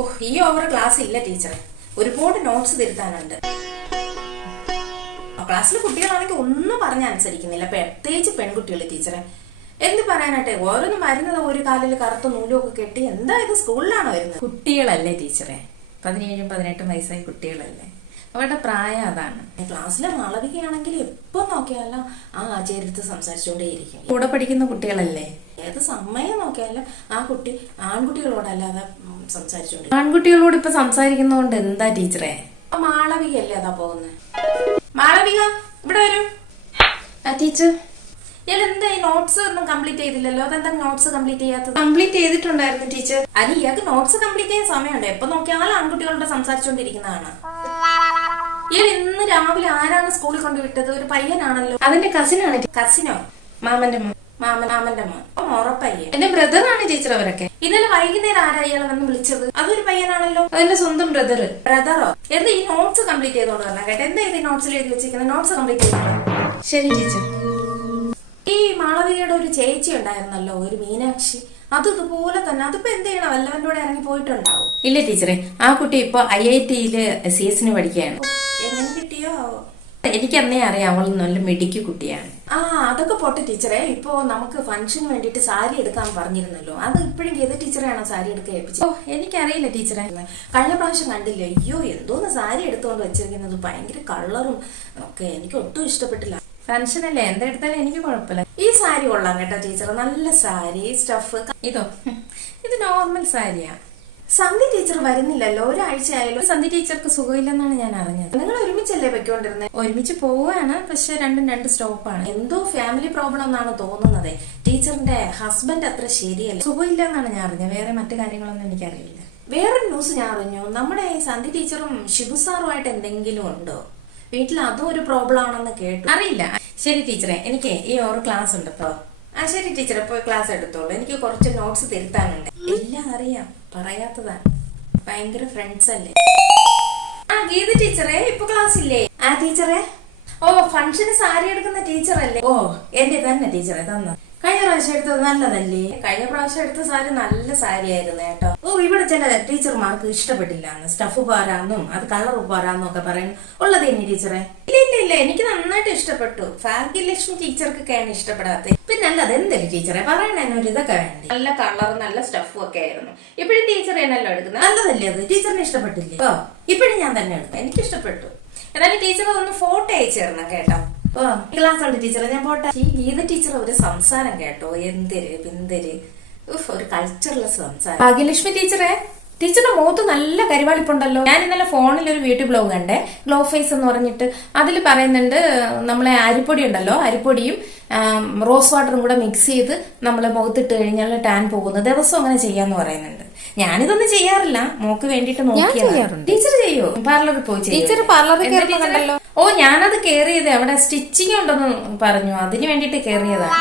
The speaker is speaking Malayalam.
ഓഹ് ഈ ഓവർ ക്ലാസ് ഇല്ല ടീച്ചറെ. ഒരുപാട് നോട്ട്സ് തിരുത്താനുണ്ട്. ക്ലാസ്സിലെ കുട്ടികളാണെങ്കിൽ ഒന്നും പറഞ്ഞ അനുസരിക്കുന്നില്ല, പ്രത്യേകിച്ച് പെൺകുട്ടികൾ ടീച്ചറെ. എന്ത് പറയാനാട്ടെ, ഓരോന്നും വരുന്നത് ഒരു കാലിൽ കറുത്ത നൂലൊക്കെ കെട്ടി. എന്താ ഇത്, സ്കൂളിലാണോ വരുന്നത്? കുട്ടികളല്ലേ ടീച്ചറെ, 17 18 വയസ്സായ കുട്ടികളല്ലേ, അവരുടെ പ്രായം അതാണ്. ക്ലാസ്സിലെ മാളവികയാണെങ്കിൽ എപ്പോ നോക്കിയാലും ആ ആചാര്യത്ത് സംസാരിച്ചുകൊണ്ടേയിരിക്കും. കൂടെ പഠിക്കുന്ന കുട്ടികളല്ലേ, ഏത് സമയം നോക്കിയാലും ആ കുട്ടി ആൺകുട്ടികളോടല്ലാതെ സംസാരിച്ചോണ്ട്. ആൺകുട്ടികളോട് ഇപ്പൊ സംസാരിക്കുന്നോണ്ട് എന്താ ടീച്ചറെ? മാളവികയല്ലേ അതാ പോകുന്നത്. മാളവിക ഇവിടെ വരൂ. ടീച്ചർ, ഇയാൾ എന്താ ഈ നോട്ട്സ് ഒന്നും കംപ്ലീറ്റ് ചെയ്തില്ലല്ലോ? അതെന്താ നോട്ട്സ് കംപ്ലീറ്റ് ചെയ്യാത്തത്? കംപ്ലീറ്റ് ചെയ്തിട്ടുണ്ടായിരുന്നു ടീച്ചർ. അത് ഇയാൾക്ക് നോട്ട്സ് കംപ്ലീറ്റ് ചെയ്യാൻ സമയമുണ്ട്. എപ്പൊ നോക്കിയാലും ആൺകുട്ടികളോട് സംസാരിച്ചോണ്ടിരിക്കുന്നതാണ്. ഇയാൾ ഇന്ന് രാവിലെ ആരാണ് സ്കൂളിൽ കൊണ്ടുവിട്ടത്? ഒരു പയ്യനാണല്ലോ. അതിന്റെ കസിനാണ്. കസിനോ? മാമന്റെ മോൻ. മാമന്റെ മോൻ. ഉറപ്പയ്യൻ. എന്റെ ബ്രദറാണ് ടീച്ചർ അവരൊക്കെ. ഇന്നലെ വൈകുന്നേരം ആരാ ഇയാളെ വന്ന് വിളിച്ചത്? അതൊരു പയ്യനാണല്ലോ. അതിന്റെ സ്വന്തം ബ്രദർ. ബ്രദറോ? എന്താ ഈ നോട്ട്സ് കംപ്ലീറ്റ് ചെയ്തോണ്ട് പറഞ്ഞ കേട്ടെ. എന്താ ഇത് നോട്ട്സിൽ എഴുതി വെച്ചിരിക്കുന്നത്? നോട്ട്സ് കംപ്ലീറ്റ് ചെയ്തോ. ശരി ടീച്ചർ. ഈ മാളവികയുടെ ഒരു ചേച്ചി ഉണ്ടായിരുന്നല്ലോ, ഒരു മീനാക്ഷി, അത് ഇതുപോലെ തന്നെ. അതിപ്പോ എന്ത് ചെയ്യണം? വല്ലവന്റെ കൂടെ ഇറങ്ങി പോയിട്ടുണ്ടാവും. ഇല്ല ടീച്ചറെ, ആ കുട്ടി ഇപ്പൊ IIT-യില് CS പഠിക്കുകയാണ്. എങ്ങനെ കിട്ടിയോ? എനിക്ക് അന്നേ അറിയാം, അവൾ നല്ല മിടുക്കി കുട്ടിയാണ്. അതൊക്കെ പോട്ടെ ടീച്ചറെ. ഇപ്പൊ നമുക്ക് ഫംഗ്ഷന് വേണ്ടിട്ട് സാരി എടുക്കാൻ പറഞ്ഞിരുന്നല്ലോ, അത് ഇപ്പോഴും ഏത് ടീച്ചറെയാണോ സാരി എടുക്കാൻ ഏൽപ്പിച്ചത്? ഓ എനിക്കറിയില്ല ടീച്ചറെ. കഴിഞ്ഞ പ്രാവശ്യം കണ്ടില്ലേ, അയ്യോ എന്തോന്ന് സാരി എടുത്തോണ്ട് വെച്ചിരിക്കുന്നത്, ഭയങ്കര കളറും ഒക്കെ. എനിക്ക് ഒട്ടും ഇഷ്ടപ്പെട്ടില്ല. ഫംഗ്ഷനല്ലേ, എന്തെടുത്താലും എനിക്ക് കുഴപ്പമില്ല. ഈ സാരി കൊള്ളാം കേട്ടോ ടീച്ചർ, നല്ല സാരി, സ്റ്റഫ്. ഇതോ? ഇത് നോർമൽ സാരിയാ. സന്ധി ടീച്ചർ വരുന്നില്ലല്ലോ, ഒരാഴ്ചയായാലും. സന്ധി ടീച്ചർക്ക് സുഖമില്ലെന്നാണ് ഞാൻ അറിഞ്ഞത്. നിങ്ങൾ ഒരുമിച്ചല്ലേ വെക്കൊണ്ടിരുന്നത്? ഒരുമിച്ച് പോവാണ്, പക്ഷെ രണ്ടും 2 സ്റ്റോപ്പാണ്. എന്തോ ഫാമിലി പ്രോബ്ലം എന്നാണ് തോന്നുന്നത്. ടീച്ചറിന്റെ ഹസ്ബൻഡ് അത്ര ശരിയല്ല, സുഖമില്ലെന്നാണ് ഞാൻ അറിഞ്ഞത്. വേറെ മറ്റു കാര്യങ്ങളൊന്നും എനിക്കറിയില്ല. വേറൊരു ന്യൂസ് ഞാൻ അറിഞ്ഞു, നമ്മുടെ സന്ധി ടീച്ചറും ഷിബു സാറുമായിട്ട് എന്തെങ്കിലും ഉണ്ടോ വീട്ടിൽ? അതും ഒരു പ്രോബ്ലം ആണെന്ന് കേട്ടു. അറിയില്ല. ശരി ടീച്ചറെ, എനിക്ക് ഈ ഓരോ ക്ലാസ് ഉണ്ട് ഇപ്പൊ. ശരി ടീച്ചറെ, പോയി ക്ലാസ് എടുത്തോളൂ. എനിക്ക് കുറച്ച് നോട്ട്സ് തിരുത്താനുണ്ട്. എല്ലാം അറിയാം, പറയാത്തതാണ്. ഭയങ്കര ഫ്രണ്ട്സ് അല്ലേ. ഗീത ടീച്ചറെ, ഇപ്പൊ ക്ലാസ് ഇല്ലേ? ടീച്ചറെ, ഓ ഫംഗ്ഷന് സാരി എടുക്കുന്ന ടീച്ചറല്ലേ? ഓ എന്റെ തന്നെ ടീച്ചറെ തന്നു. കഴിഞ്ഞ പ്രാവശ്യം എടുത്തത് നല്ലതല്ലേ? കഴിഞ്ഞ പ്രാവശ്യം എടുത്ത സാരി നല്ല സാരി ആയിരുന്നു കേട്ടോ. ഓ ഇവിടെ ചില ടീച്ചർമാർക്ക് ഇഷ്ടപ്പെട്ടില്ല, സ്റ്റഫ് പോരാന്നും അത് കളർ പോരാന്നും ഒക്കെ പറയുന്നു. ഉള്ളതേനി ടീച്ചറെ? ഇല്ല, എനിക്ക് നന്നായിട്ട് ഇഷ്ടപ്പെട്ടു. ഭാഗ്യലക്ഷ്മി ടീച്ചർക്കൊക്കെയാണ് ഇഷ്ടപ്പെടാത്തത്. പിന്നെ അല്ലത് എന്തല്ലേ ടീച്ചറെ പറയണ, ഇതൊക്കെ വേണ്ടി. നല്ല കളറും നല്ല സ്റ്റഫും ഒക്കെ ആയിരുന്നു. ഇപ്പഴും ടീച്ചർ എന്നല്ലോ എടുക്കുന്നത്. നല്ലതല്ലേ അത്? ടീച്ചറിന് ഇഷ്ടപ്പെട്ടില്ലേ? ഓ ഇപ്പഴും ഞാൻ തന്നെ എടുക്കും, എനിക്ക് ഇഷ്ടപ്പെട്ടു. എന്നാലും ടീച്ചർ ഒന്ന് ഫോട്ടോ അയച്ചു തരണം കേട്ടോ. ഓ ക്ലാസ് ഉണ്ട് ടീച്ചറെ, ഞാൻ പോട്ടെ. ഈ ഗീത ടീച്ചർ ഒരു സംസാരം കേട്ടോ, എന്തൊരു പിന്തര്, ഒരു കൾച്ചറലെസ് സംസാരം. ഭാഗ്യലക്ഷ്മി ടീച്ചറെ, ടീച്ചറുടെ മുഖത്ത് നല്ല കരിവാളിപ്പുണ്ടല്ലോ. ഞാൻ ഇന്നലെ ഫോണിൽ ഒരു ബ്യൂട്ടി ബ്ലോഗ് കണ്ടേ, ഗ്ലോ ഫേസ് എന്ന് പറഞ്ഞിട്ട്. അതിൽ പറയുന്നുണ്ട്, നമ്മളെ അരിപ്പൊടി ഉണ്ടല്ലോ, അരിപ്പൊടിയും റോസ് വാട്ടറും കൂടെ മിക്സ് ചെയ്ത് നമ്മളെ മുഖത്തിട്ട് കഴിഞ്ഞാൽ ടാൻ പോകുന്നത്. ദിവസം അങ്ങനെ ചെയ്യാന്ന് പറയുന്നുണ്ട്. ഞാനിതൊന്നും ചെയ്യാറില്ല, മോക്ക് വേണ്ടിട്ട് നോക്കിയാറുണ്ട്. ടീച്ചർ ചെയ്യോ? പാർലറിൽ പോയി ടീച്ചർ പാർലറിൽ? ഓ ഞാനത് കെയർ ചെയ്തേ, അവിടെ സ്റ്റിച്ചിങ് ഉണ്ടെന്ന് പറഞ്ഞു, അതിന് വേണ്ടിട്ട് കെയർ ചെയ്തതാണ്.